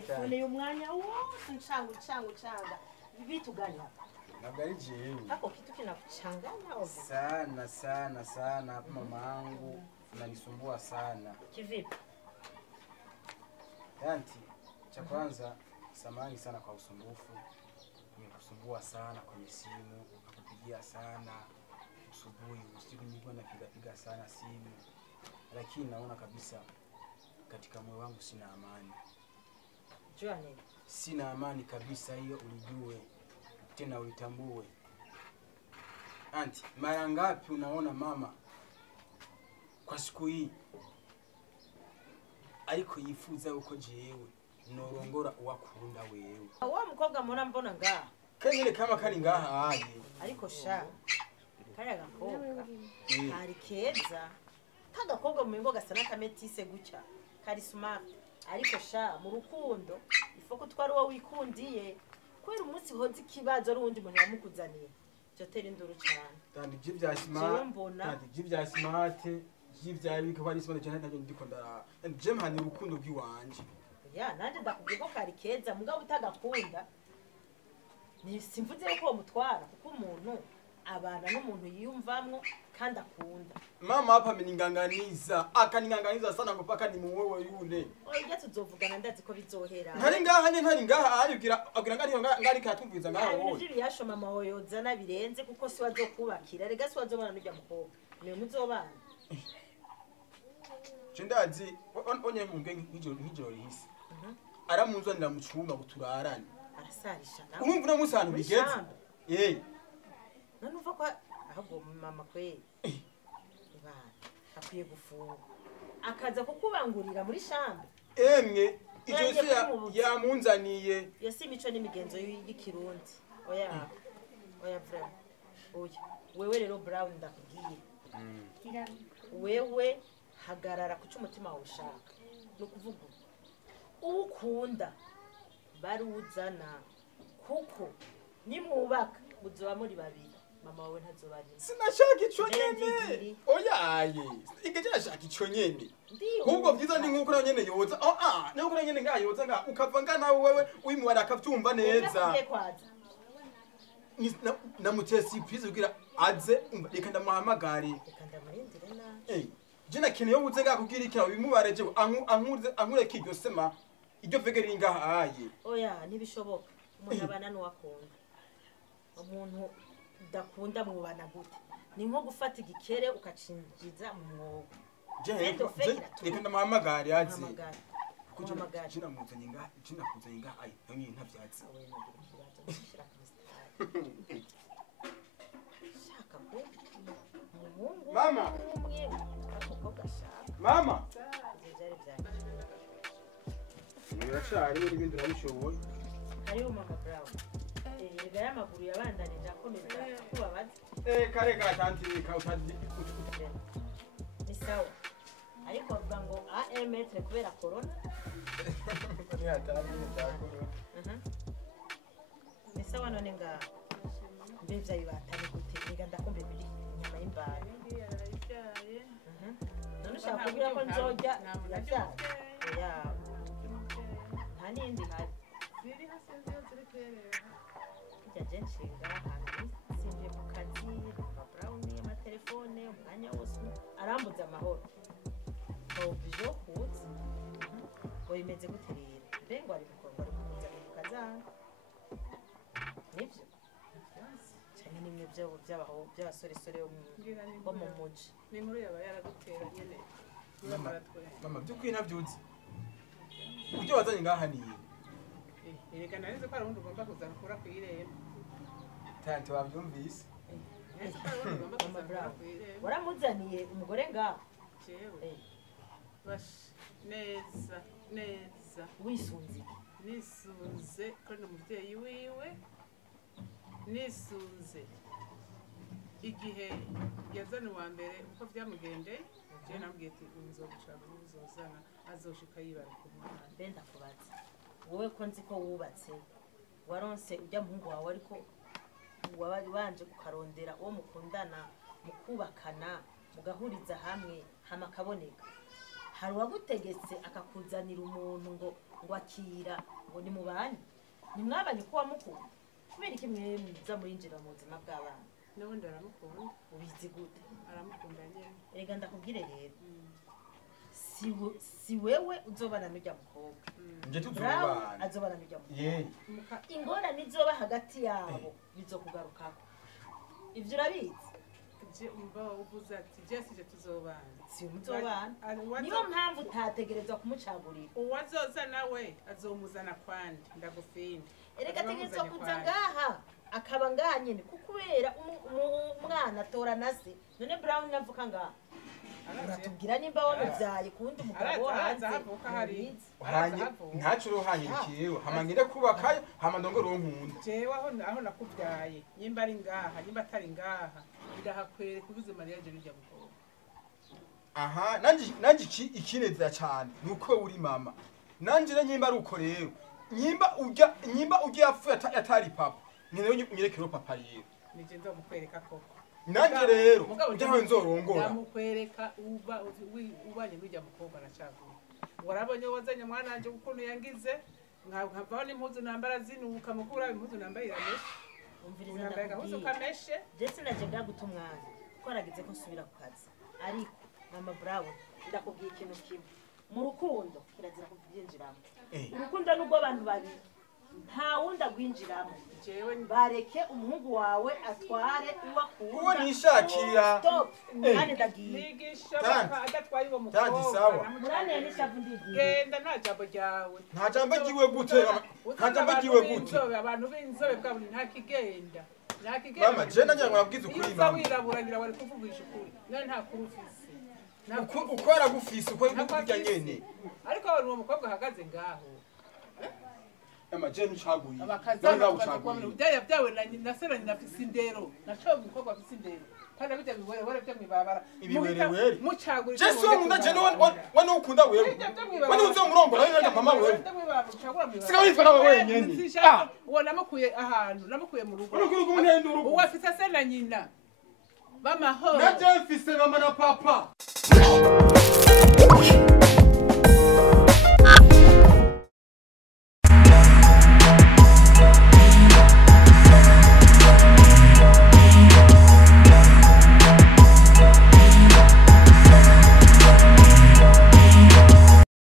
telefone umwanya wose ncanga vitu gani hapa? Nagari jewe. Hapo kitu kinakuchanganya au sana hapa mamangu unanisumbua sana. Kivipi? Yanti, cha kwanza samahani sana kwa usumbufu. Nimekusumbua sana kwenye simu, nakupigia sana. Usubuhi usiku nilikuwa napiga sana simu. Lakini naona kabisa katika moyo wangu sina amani. Jua nini? Sina amani kabisa, hiyo ulijue. Tena uitambue. Anti, mara ngapi unaona mama kwa siku hii ariko yifuza uko jewe norongora uwakunda wewe. Wa mukobwa mbona ngaha? Kenyere kama kari ngaha aje. Ariko sha kaya gakobwa kari keza kagakobwa mu ngo gasa n'akametise gucya kari smart ariko sha mu rukundo ifoko twari wo wikundiye kwera umunsi hoze ikibazo rundi muntu yamukuzaniye cyo tera induru cyane kandi byo bya smart kandi byo bya smart y'ivya biko bari smart cyane ntabyo ndiko ndara je mpani urukundo bw'iwanje ya nanje ndakubwiye ko kari keza mugabo utagakunda ni simvuze ko uwo mutwara kuko umuntu abana n'umuntu yiyumvamwo kandi akunda. Mama hapa ameninganganiza akaninganganiza sana ngo paka ni muwewe yule. Oya tuzovugana ndazi ko bizohera. Ntari ngaha agira ngari katumviza ngaho wowe. Ibyo yasho mama hoyoza nabirenze kuko si wazokubakira rega si wazobana n'ujya mukobwa. Niyo muzobana. Cindazi onye munge nk'ijoro rihise. Aramunzanira mu cyumba guturarane. Arasarisha nawe. Urumva no musana bigenze. None uva kwa ahubwo mama kwe. Ibana akwiye gufunga. Akaza kukubangurira muri shambe. Emwe ijose yamunzaniye. Yasi imico n'imigenzo y'ikirundi. Oya vrema. Oya wewe rero Brown ndakubwiye. Wewe hagarara kuca umutima ushaka. No kuvuga ukunda baruzana kuko nimwubaka muzoba muri babiri. Mama wawe ntazobari. Sinashaka ico nyene. Oyaye. Igeje ashaka ico nyene. Ahubwo byiza ni nkuko na nyene yoza. Nuko na nyene ngayoza nga ukavanga nawe wewe uyimwara akavyumva neza. Namutesi please ugira aze reka ndamuhamagare. Reka ndamurindire na. Jina kineye ubuze ngakubwira iki bimubareje ankure kiryo sema iryo vegeri ngaha aye. Oya nibishoboka. Umuntu abana n'uwakunda. Umuntu dakunda mubana gute ni nko gufata igikere ukacinjiza mu mwobo reka ndamuhamagare azi kuhamagara jina muzanye nga ayi none ntavyatsi shaka ko muhungu mama mama birashari n'ibindi urabishoboye hariho mama Brown Ega y'amaguru yabandanije akomeza kubabaza. Kare gatanti kautazi. Ni sawa. Ariko bavuga ngo AMT kubera corona. Ni hatari cyakoro. Ni sawa none nga mbivya yibatani gute niga ndakombe biri nyama y'imbare. None ushaka kugira ko nzojya navya. Ya. Nta nindi hari. Ziri hasenze yo ziri kwerera. Nshinga hantu simbiye ku kazi mama Brown y'amatelefone umwanya wose arambuza amahoro objo kuzi ngo imeze gute rero mbengo ari gukorwa ari kuza mu kazana nibyo cyane nimwe by'abaho by'abasore bo mu muji ni inkuru yaba yaragutera nyene mama byukuri navyuzi ujye wazanye ngaha niye Erega narize ko arundi ugomba kuzakura kwiremba Tanti wabyumvise. Waramuzaniye umugore ngaho. Jewe. Bash neza. Wisunze. Nisunze ko ni umuvyeyi wiwe. Nisunze. Igihe yazana wa mbere uko byamugendeye, je nambwiye ati uzogushaka uzozana azoshika yibara ku mwana. Benda kubaza. Wowe ko nzi ko wubatse. Waronse ujya muhungu wawe ariko wabari banje kukarondera uwo mukundana mukubakana mugahuriza hamwe hama kaboneka hari uwagutegetse akakuzanira umuntu ngo akira ngo ni mubanye nimwabanye ko wamukunda kubera iki mwe muza muyinjira mu buzima bw'abana n'ubundi aramukunda ubizi gute aramukunda nyine erega ndakubwire rero si wewe uzobana n'ujya mukobwa nje Brown tuzobana azobana n'ujya mukobwa ye ingorane izoba hagati yabo bizokugarukako ivyo urabizi je umva uvuze ati je sije tuzobana si muzobana niyo mpamvu utategerezwa kumucagurira uwazoza nawe azomuzana kwandi ndagufinde erega ategerezwa kuza ngaha akaba ngaha nyene kubera umwana atora nase none Brown navuka ngaha uratubwira nimba wamuvyaye kundi umugabo hanze ntacu uruhanyirikiyewe hamangire kubakayo hama ndongera uwo nkunda jewe aho nakuvyaye nyimba ari ngaha nyimba atari ngaha ndahakwereka ubuzima ryaje n'ujya mukobwa aha nanje ikinezera cyane nuko uri mama nanje nyimba ari uko rero nyimba ujya yapfuye atari papa nkenewe nyirekero papa rero nije nzomukwereka koko nanje rero ujyaho nzorongora ndamukwereka ubanye n'ujya mukobwa aracaguye warabonye wazanye mwana wanje ukuntu yangize nkavaho n'impuzu nambara zinuka mukura impuzu nambaye irameshe umviriza nambaye agahuzu kameshe ndetse naje ndaguta umwana ko aragize ko nsubira ku kazi ariko mama Brown ndakubwiye ikintu kimwe mu rukundo kirazira kubyinjiramo urukundo nubwo abantu babiri nta wundi agwinjiramo jewe bareke umuhungu wawe atware uwakunda uwo nishakira stop kandi ndagiye nigisha adatwaye uwo Tati sawa. mukobwa murane nishavu ndigiye genda nta jambo ryawe nta jambo giwe gute nta jambo giwe gute abantu b'inzobe bwabo nta kigenda mama je nanje ngwabwiza ukuri mama wirabura ngira bari kuvugisha ukuri none nta kurufise uko aragufise uko burya nyene ariko abantu uwo mukobwa ahagaze ngaho mama je ncaguye abakazana bakakwamira byaya byawe na sera nafise indero naco umukobwa afise indero kandi bijya biwere byo mwibabara ibiwerewere mucagura je so nkunda je wane ukunda wewe wane uzo murongora nanje mama wewe sika witwa nawe wenyene uwo namukuye ahantu namukuye mu rugo urukuru kumunende urugo uwo afise se na nyina bamahoro naje mfise mama na papa